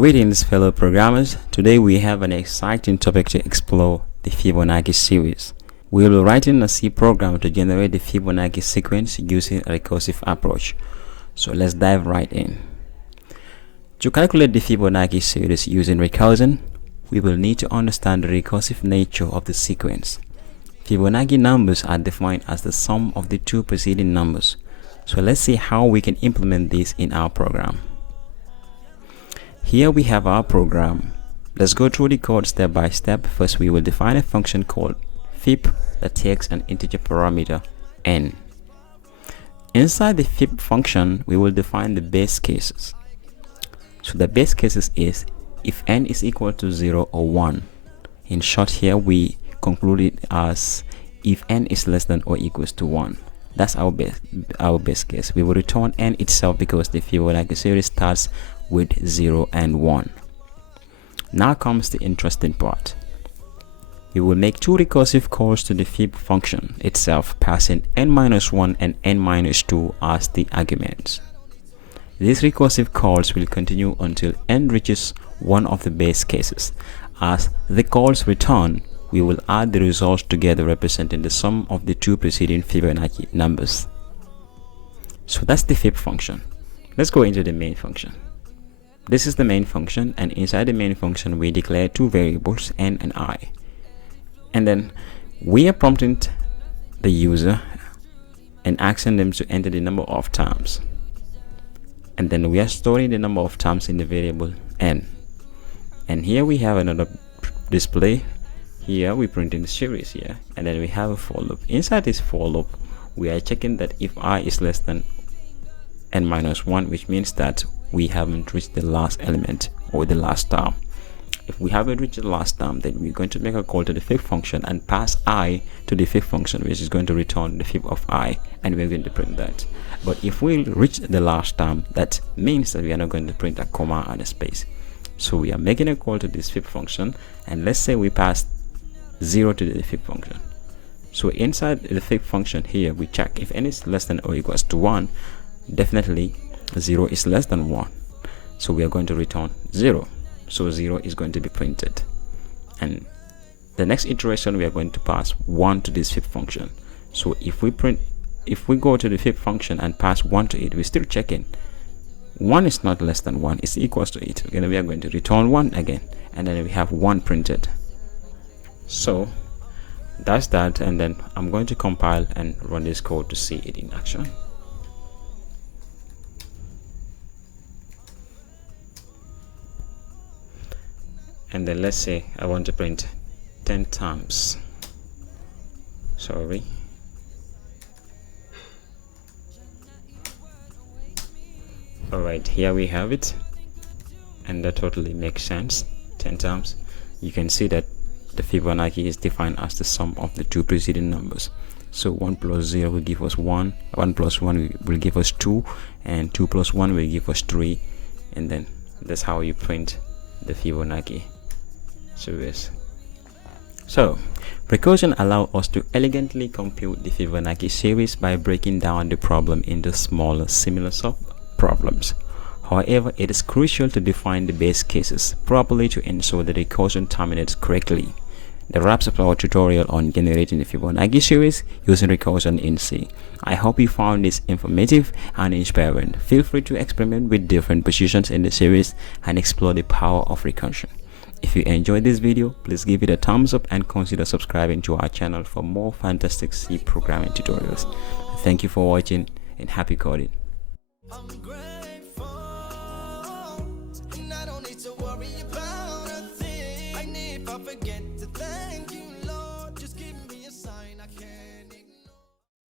Greetings, fellow programmers. Today we have an exciting topic to explore: the Fibonacci series. We will be writing a C program to generate the Fibonacci sequence using a recursive approach. So let's dive right in. To calculate the Fibonacci series using recursion, we will need to understand the recursive nature of the sequence. Fibonacci numbers are defined as the sum of the two preceding numbers. So let's see how we can implement this in our program. Here we have our program. Let's go through the code step by step. First, we will define a function called fib that takes an integer parameter n. Inside the fib function, we will define the base cases. So the base cases is if n is equal to 0 or 1. In short, here we conclude it as if n is less than or equals to 1. That's our base case. We will return n itself because the Fibonacci series starts with 0 and 1. Now comes the interesting part. We will make two recursive calls to the fib function itself, passing n-1 and n-2 as the arguments. These recursive calls will continue until n reaches one of the base cases. As the calls return, we will add the results together, representing the sum of the two preceding Fibonacci numbers. So that's the fib function. Let's go into the main function. This is the main function, and inside the main function we declare two variables, n and I. And then we are prompting the user and asking them to enter the number of times. And then we are storing the number of times in the variable n. And here we have another display. Here we print in the series here, and then we have a for loop. Inside this for loop, we are checking that if I is less than n-1, which means that we haven't reached the last element or the last term. If we haven't reached the last term, then we're going to make a call to the fib function and pass I to the fib function, which is going to return the fib of I, and we're going to print that. But if we reach the last term, that means that we are not going to print a comma and a space. So we are making a call to this fib function, and let's say we pass 0 to the fib function. So inside the fib function here, we check if n is less than or equals to 1. Definitely 0 is less than 1, so we are going to return 0. So 0 is going to be printed, and the next iteration we are going to pass 1 to this fib function. So if we go to the fib function and pass 1 to it, we're still checking 1 is not less than 1, it's equals to it. Again, we are going to return 1 again, and then we have 1 printed. So that's that, and then I'm going to compile and run this code to see it in action. And then let's say I want to print 10 times. Sorry. Alright, here we have it, and that totally makes sense. 10 times. You can see that the Fibonacci is defined as the sum of the two preceding numbers. So 1 plus 0 will give us 1, 1 plus 1 will give us 2, and 2 plus 1 will give us 3, and then that's how you print the Fibonacci series. So recursion allows us to elegantly compute the Fibonacci series by breaking down the problem into smaller similar subproblems. However, it is crucial to define the base cases properly to ensure that the recursion terminates correctly. That wraps up our tutorial on generating the Fibonacci series using recursion in C. I hope you found this informative and inspiring. Feel free to experiment with different positions in the series and explore the power of recursion. If you enjoyed this video, please give it a thumbs up and consider subscribing to our channel for more fantastic C programming tutorials. Thank you for watching, and happy coding. I'm grateful, and I don't need to worry about a thing. I need, if I forget to thank